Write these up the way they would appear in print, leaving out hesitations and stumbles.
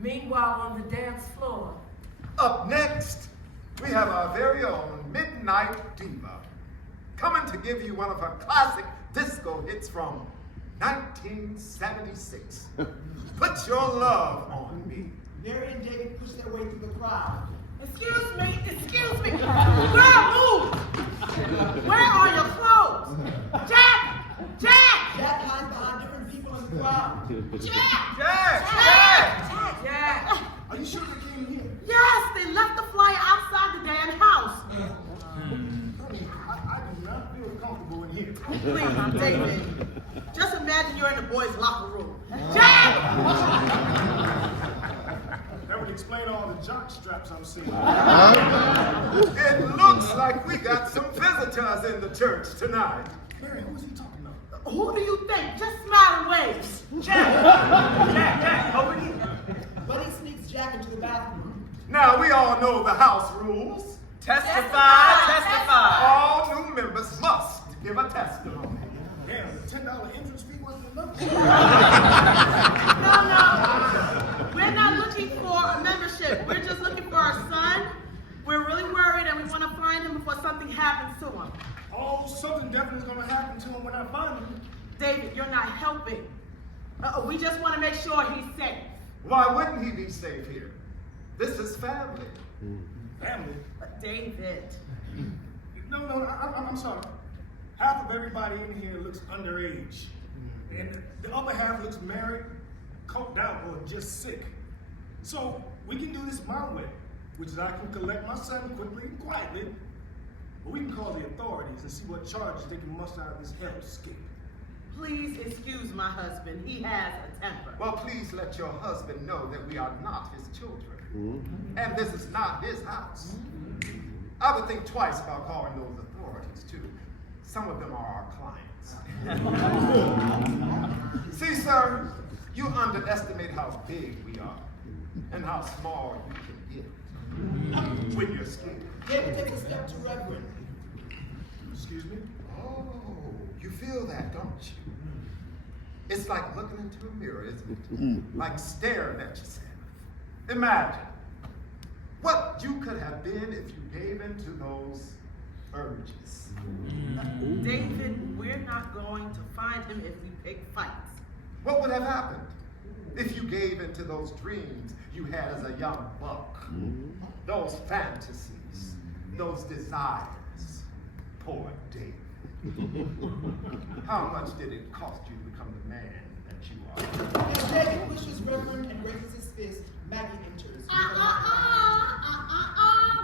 Meanwhile, on the dance floor. Up next, we have our very own Midnight Diva, coming to give you one of her classic disco hits from 1976. Put Your Love on Me. Mary and David pushed their way through the crowd. Excuse me. Girl, move! Where are your clothes? Jack! Jack hides behind different people in the crowd. Jack! Are you sure they came here? Yes, they left the flyer outside the damn house. I do not feel comfortable in here. Please, David. Just imagine you're in the boys' locker room. Jack! That would explain all the jock straps I'm seeing. It looks like we got some visitors in the church tonight. Mary, who is he talking about? Who do you think? Just smile and wave. Jack, over here. Buddy sneaks Jack into the bathroom. Now, we all know the house rules. Testify. All new members must give a testimony. Damn, the $10 entrance fee wasn't enough. No. We're not looking for a membership. We're just looking for our son. We're really worried and we want to find him before something happens to him. Oh, something definitely is going to happen to him when I find him. David, you're not helping. We just want to make sure he's safe. Why wouldn't he be safe here? This is family. Family? David. No, I'm sorry. Half of everybody in here looks underage. And the other half looks married, coked out, or just sick. So we can do this my way, which is I can collect my son quickly and quietly, but we can call the authorities and see what charges they can muster out of this hellscape. Please excuse my husband. He has a temper. Well, please let your husband know that we are not his children. And this is not his house. I would think twice about calling those authorities, too. Some of them are our clients. See, sir, you underestimate how big we are and how small you can get when you're scared. David takes a step to Reverend. Excuse me? Oh, you feel that, don't you? It's like looking into a mirror, isn't it? Like staring at yourself. Imagine what you could have been if you gave in to those urges. David, we're not going to find him if we pick fights. What would have happened if you gave in to those dreams you had as a young buck? Those fantasies, those desires. Poor David. How much did it cost you to become the man that you are? As David pushes Reverend and raises his fist, Maggie enters.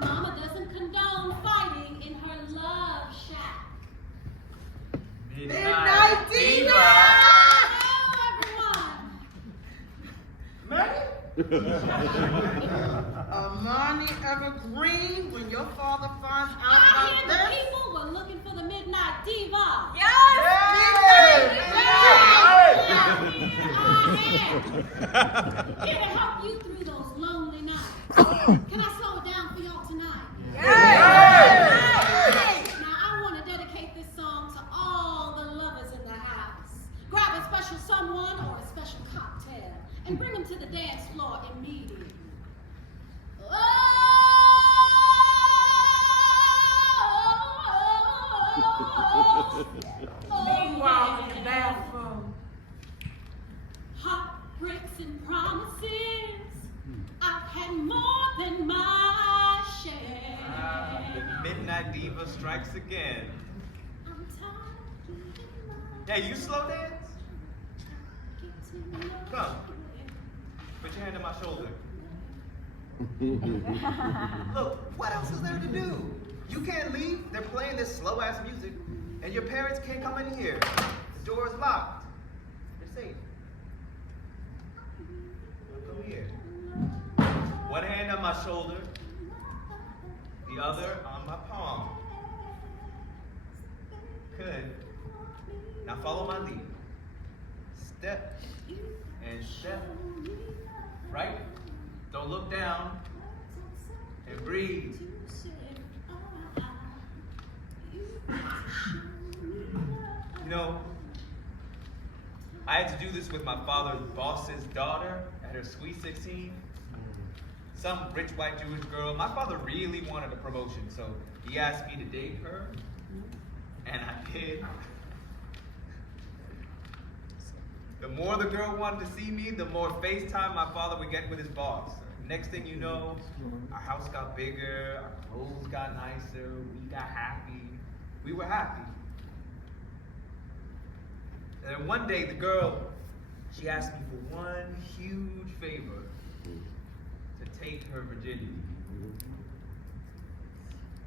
Mama doesn't condone fighting in her love shack. Midnight Diva! Hello, everyone. Maggie? Amani Evergreen, when your father finds out I about hear the this. people were looking for the Midnight Diva. Here to help you through those lonely nights. Can I slow it down for y'all tonight? Now I want to dedicate this song to all the lovers in the house. Grab a special someone or a special cocktail and bring them to the dance floor immediately. Meanwhile, in the bathroom. Heartbreaks and promises, I've had more than my share. Midnight Diva strikes again. I'm tired. Hey, you slow dance? Come. Put your hand on my shoulder. Look, what else is there to do? You can't leave. They're playing this slow-ass music, and your parents can't come in here. The door is locked. You're safe. Now come here. One hand on my shoulder, the other on my palm. Good. Now follow my lead. Step and step. Right? Don't look down. And breathe. You know, I had to do this with my father's boss's daughter at her sweet 16. Some rich white Jewish girl. My father really wanted a promotion, so he asked me to date her, and I did. The more the girl wanted to see me, the more FaceTime my father would get with his boss. Next thing you know, our house got bigger, our clothes got nicer, we got happy. We were happy. And then one day, the girl, she asked me for one huge favor, to take her virginity.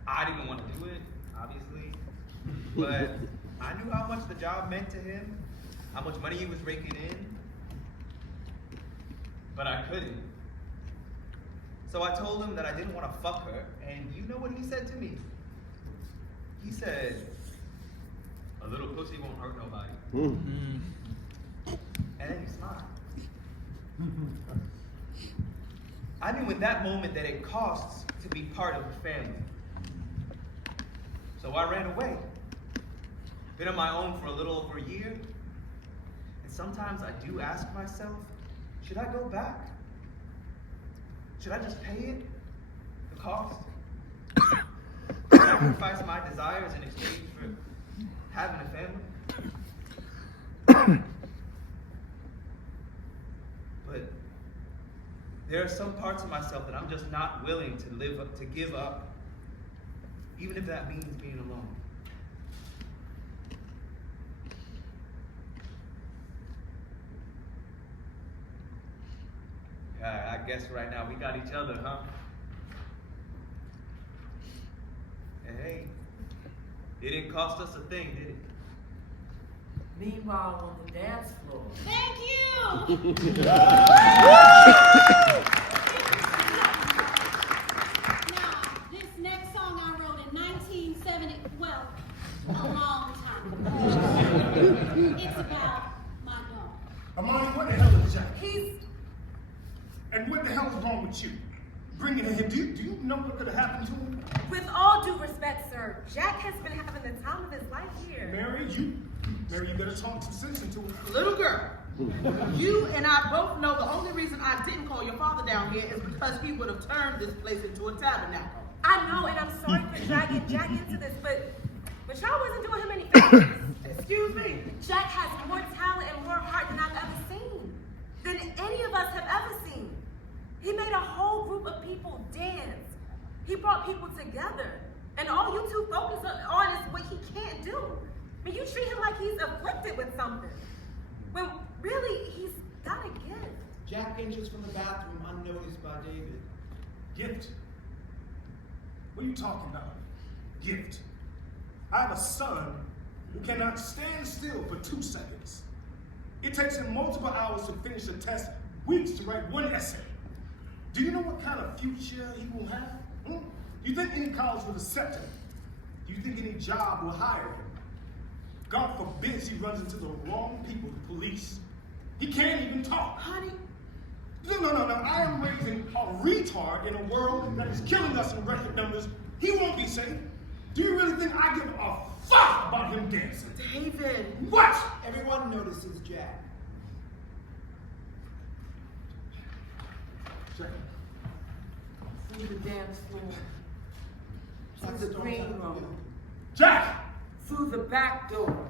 I didn't want to do it, obviously, but I knew how much the job meant to him, how much money he was raking in, but I couldn't. So I told him that I didn't want to fuck her, and you know what he said to me? He said, "A little pussy won't hurt nobody." And then he smiled. I knew in that moment that it costs to be part of the family. So I ran away. Been on my own for a little over a year. And sometimes I do ask myself, should I go back? Should I just pay it? The cost? Sacrifice my desires in exchange for having a family? But there are some parts of myself that I'm just not willing to give up, even if that means being alone. I guess right now we got each other, huh? And hey, it didn't cost us a thing, did it? Meanwhile, on the dance floor. Thank you! Now, this next song I wrote in 1970, well, a long time ago. It's about my dog. Amani, what the hell is Jack? He's And what the hell is wrong with you? Bringing him, do you know what could have happened to him? With all due respect, sir, Jack has been having the time of his life here. Mary, you better talk some sense into him. Little girl, you and I both know the only reason I didn't call your father down here is because he would have turned this place into a tabernacle. I know, and I'm sorry for dragging Jack into this, but y'all wasn't doing him any favors. Excuse me. Jack has more talent and more heart than I've ever seen, than any of us have ever seen. He made a whole group of people dance. He brought people together. And all you two focus on is what he can't do. I mean, you treat him like he's afflicted with something. When really, he's got a gift. Jack enters from the bathroom unnoticed by David. Gift? What are you talking about? Gift. I have a son who cannot stand still for 2 seconds. It takes him multiple hours to finish a test, weeks to write one essay. Do you know what kind of future he will have? Do you think any college will accept him? Do you think any job will hire him? God forbids he runs into the wrong people, the police. He can't even talk. Honey. No. I am raising a retard in a world that is killing us in record numbers. He won't be safe. Do you really think I give a fuck about him dancing? David. What? Everyone notices Jack. Jack. through the dance floor, through the green room, Jack! through the back door,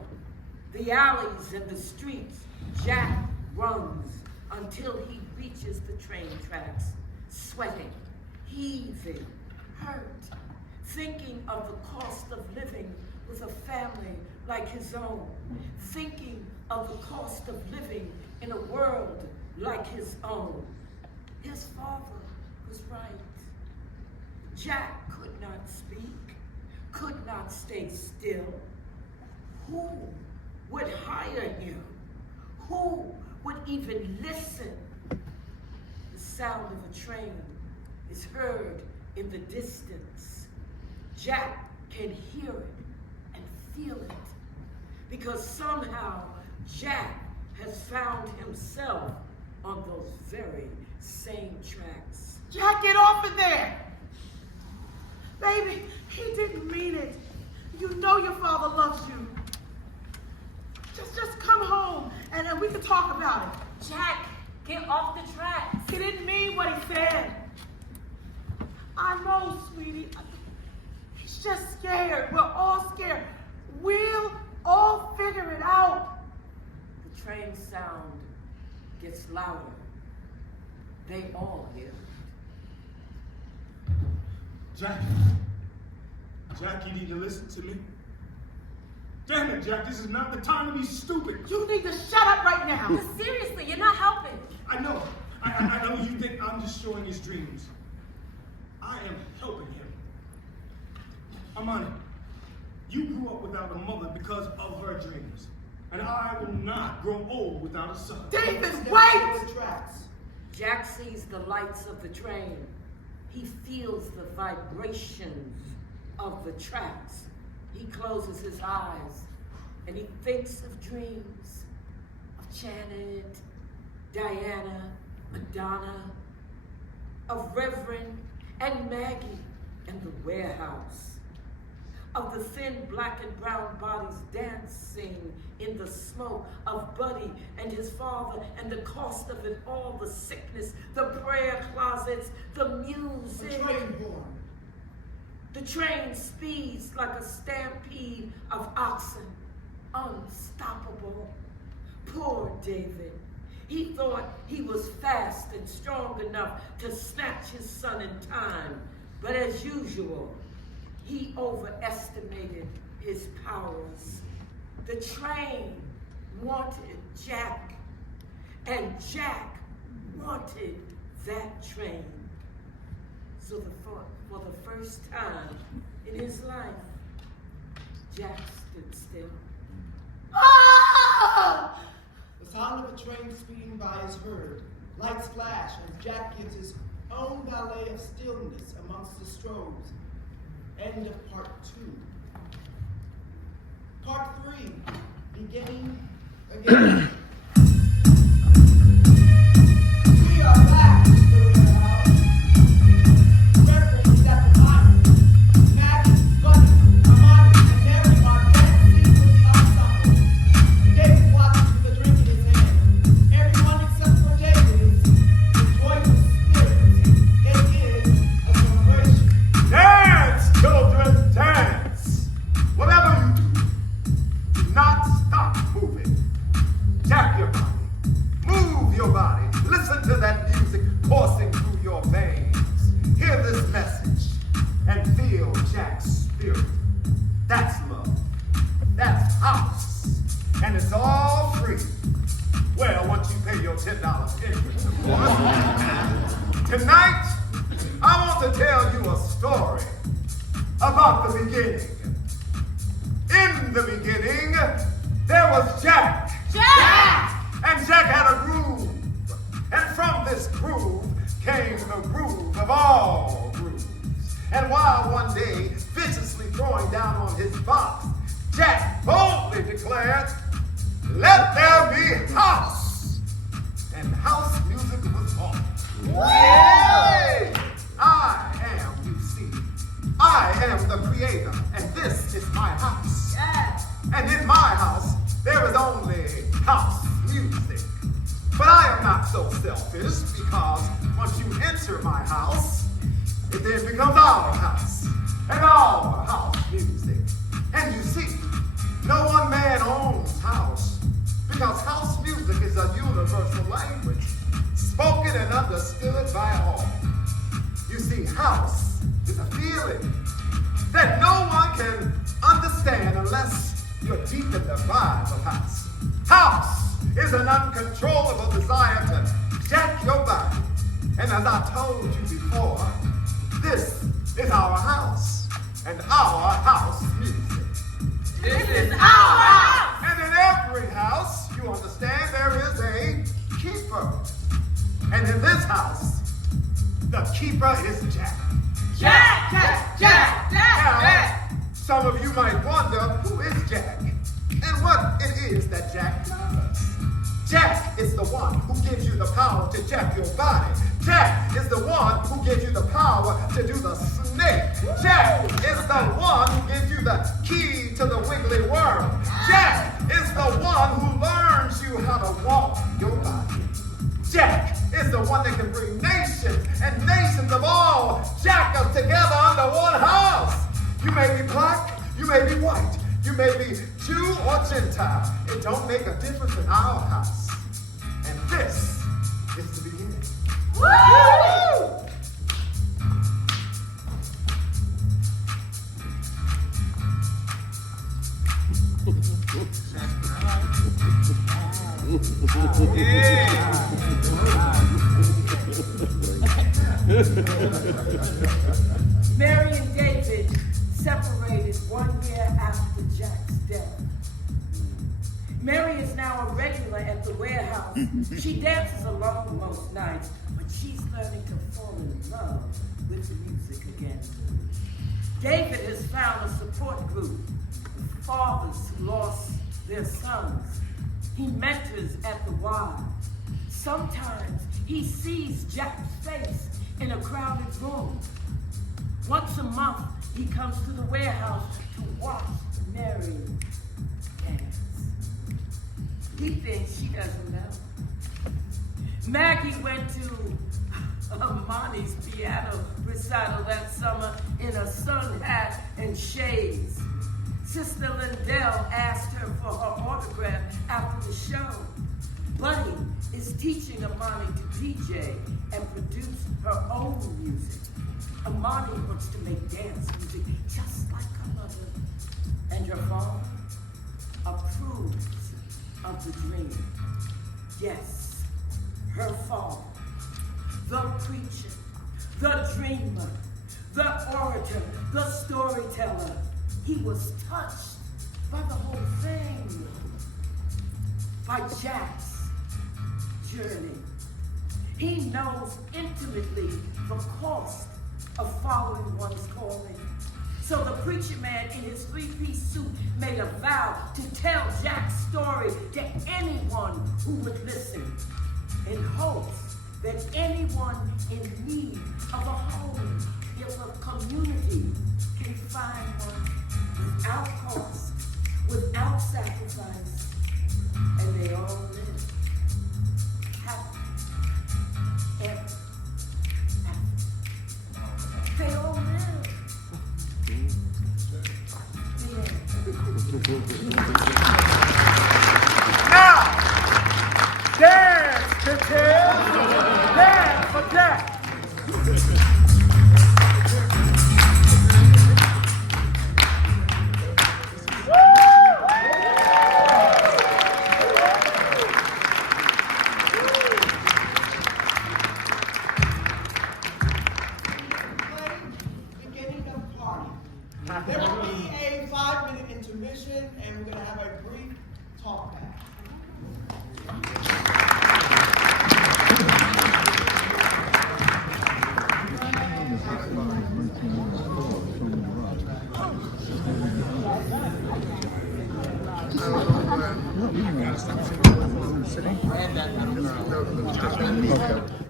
the alleys and the streets. Jack runs until he reaches the train tracks, sweating, heaving, hurt, thinking of the cost of living with a family like his own, thinking of the cost of living in a world like his own. His father was right. Jack could not speak, could not stay still. Who would hire him? Who would even listen? The sound of a train is heard in the distance. Jack can hear it and feel it because somehow Jack has found himself on those very same tracks. Jack, get off of there! Baby, he didn't mean it. You know your father loves you. Just come home and we can talk about it. Jack, get off the tracks. He didn't mean what he said. I know, sweetie. He's just scared. We're all scared. We'll all figure it out. The train sound gets louder. They all hear it. Jack, you need to listen to me. Damn it, Jack, this is not the time to be stupid. You need to shut up right now. But seriously, you're not helping. I know. I know you think I'm just showing his dreams. I am helping him. Amani, you grew up without a mother because of her dreams. And I will not grow old without a son. David, Step wait! off the tracks. Jack sees the lights of the train. He feels the vibrations of the tracks. He closes his eyes and he thinks of dreams of Janet, Diana, Madonna, of Reverend and Maggie and the warehouse, of the thin black and brown bodies dancing in the smoke, of Buddy and his father and the cost of it all, the sickness, the prayer closets, the The music. train horn. The train speeds like a stampede of oxen, unstoppable. Poor David. He thought he was fast and strong enough to snatch his son in time, but as usual, he overestimated his powers. The train wanted Jack, and Jack wanted that train. So for the first time in his life, Jack stood still. Ah! The sound of a train speeding by is heard. Lights flash as Jack gives his own ballet of stillness amongst the strobes. End of part 2. Part 3, beginning again. We are back to the warehouse. Reverend is at the line. Maggie, Buddy, Amani, and Mary are dancing with the ensemble. David watches with a drink in his hand. Everyone except for David is in joyful spirits. It is a celebration. Dance, children, dance! Whatever you do, do not stop moving. Jack your body. Move your body. Listen to that music coursing through your veins. Hear this message and feel Jack's spirit. That's love. That's house. And it's all free. Well, once you pay your $10 interest, of course. Tonight, I want to tell you a story about the beginning. In the beginning, there was Jack. Jack! And Jack had a groove. And from this groove came the groove of all grooves. And while one day viciously throwing down on his box, Jack boldly declared, "Let there be house." And house music was born. Yay! I am, you see, I am the creator, and this is my house. Yes. And in my house, there is only house music. But I am not so selfish, because once you enter my house, it then becomes our house, and our house music. And you see, no one man owns house, because house music is a universal language, spoken and understood by all. You see, house is a feeling that no one can understand unless you're deep in the vibe of house. House is an uncontrollable desire to jack your body. And as I told you before, this is our house and our house music. This is our house! And in every house, you understand, there is a keeper. And in this house, the keeper is Jack. Jack! Jack! Jack! Now, Jack! some of you might wonder, who is Jack? And what it is that Jack does. Jack is the one who gives you the power to jack your body, Jack is the one who gives you the power to do the snake. Jack is the one who gives you the key to the wiggly worm. Jack is the one who learns you how to walk your body. Jack is the one that can bring nations and nations of all jacked up together under one house. You may be black, you may be white, you may be Jew or Gentile. It don't make a difference in our house. And this is the beginning. Woo! Mary and David separated 1 year after Jack's death. Mary is now a regular at the warehouse. She dances alone most nights, but she's learning to fall in love with the music again. David has found a support group of fathers who lost their sons. He mentors at the Y. Sometimes he sees Jack's face in a crowded room. Once a month, he comes to the warehouse to watch Mary dance. He thinks she doesn't know. Maggie went to Amani's piano recital that summer in a sun hat and shades. Sister Lindell asked her for her autograph after the show. Buddy is teaching Amani to DJ and produce her own music. Amani wants to make dance music just like her mother. And her father approves of the dream. Yes, her father, the preacher, the dreamer, the orator, the storyteller. He was touched by the whole thing, by Jack's journey. He knows intimately the cost of following one's calling. So the preacher man in his three-piece suit made a vow to tell Jack's story to anyone who would listen, in hopes that anyone in need of a home, if a community can find one without cost, without sacrifice, and they all live happy ever after. They all live. Now, dance, bitches! Dance for Jack! Beginning of party. There will be a 5-minute intermission, and we're going to have a brief talk back. Okay.